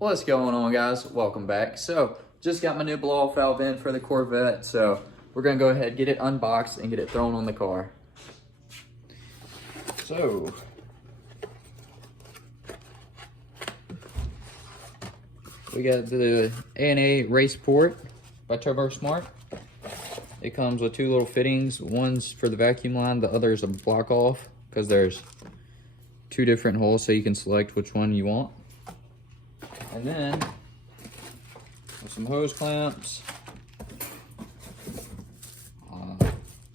What's going on, guys? Welcome back. So just got my new blow off valve in for the Corvette, so we're gonna go ahead, get it unboxed and get it thrown on the car. So we got the A&A Raceport by Turbo Smart. It comes with two little fittings. One's for the vacuum line, the other is a block off, because there's two different holes, so you can select which one you want. And then with some hose clamps,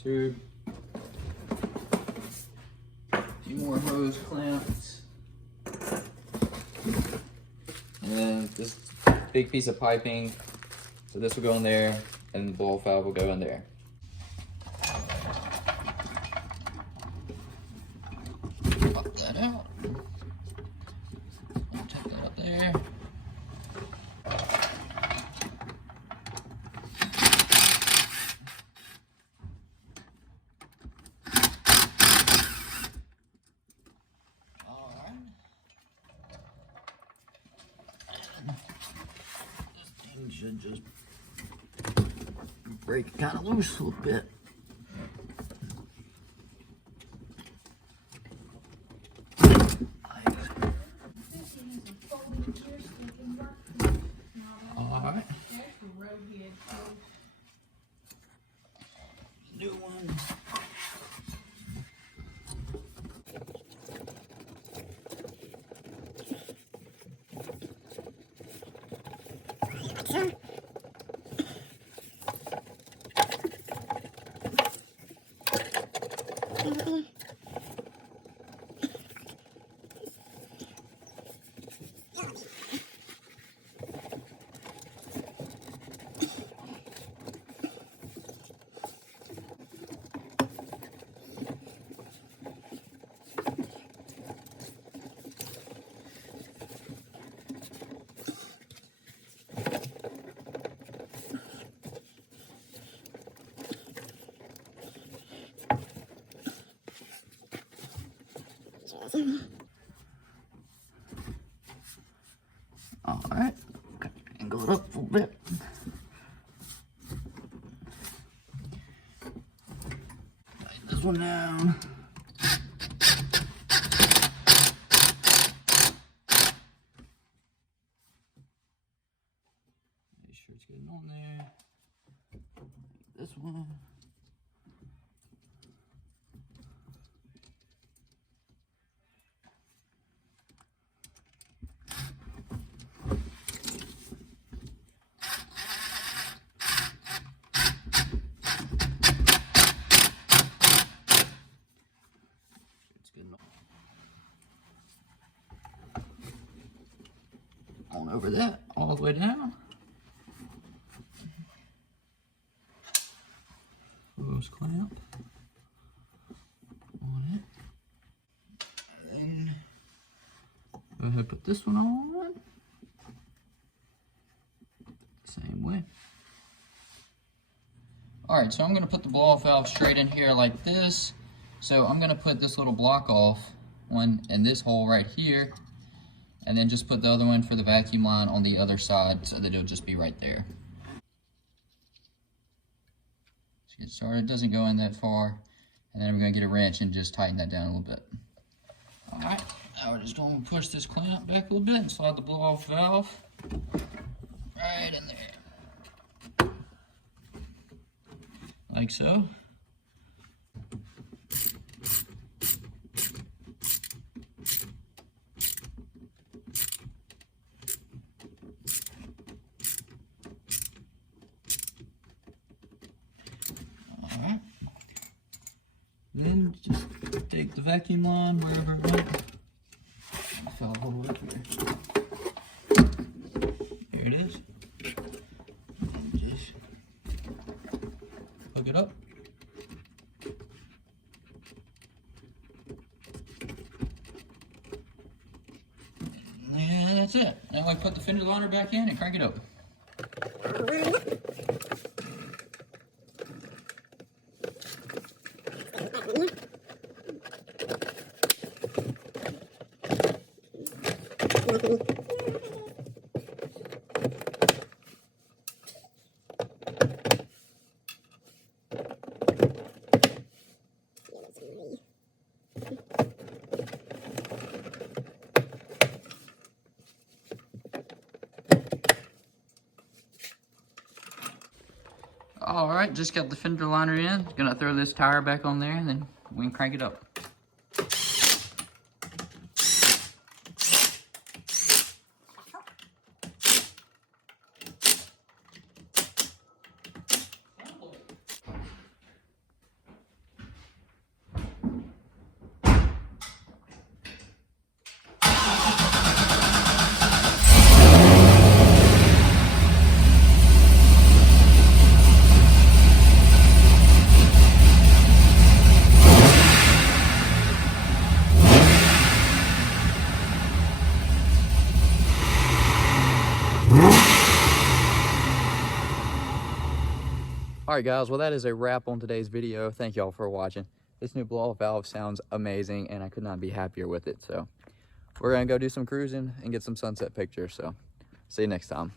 tube, a few more hose clamps, and then this big piece of piping. So this will go in there, and the blow-off valve will go in there. Pop that out. I'll take that up there. Should just break it kind of loose a little bit. All right. New one. All right, angle it up a little bit. Tighten this one down. Make sure it's getting on there. This one. On over that, all the way down. Hose clamp on it. And then go ahead and put this one on. Same way. Alright, so I'm going to put the blow-off valve straight in here like this. So I'm going to put this little block off one in this hole right here. And then just put the other one for the vacuum line on the other side so that it'll just be right there. Let's get started. It doesn't go in that far. And then we're going to get a wrench and just tighten that down a little bit. Alright, now we're just going to push this clamp back a little bit and slide the blow-off valve right in there. Like so. Then just take the vacuum line wherever it went. Valve hole up here. Here it is. And just hook it up. And that's it. Now I put the fender liner back in and crank it up. right, just got the fender liner in. Gonna throw this tire back on there and then we can crank it up. Alright guys, well that is a wrap on today's video. Thank y'all for watching. This new blow-off valve sounds amazing and I could not be happier with it. So we're gonna go do some cruising and get some sunset pictures. So see you next time.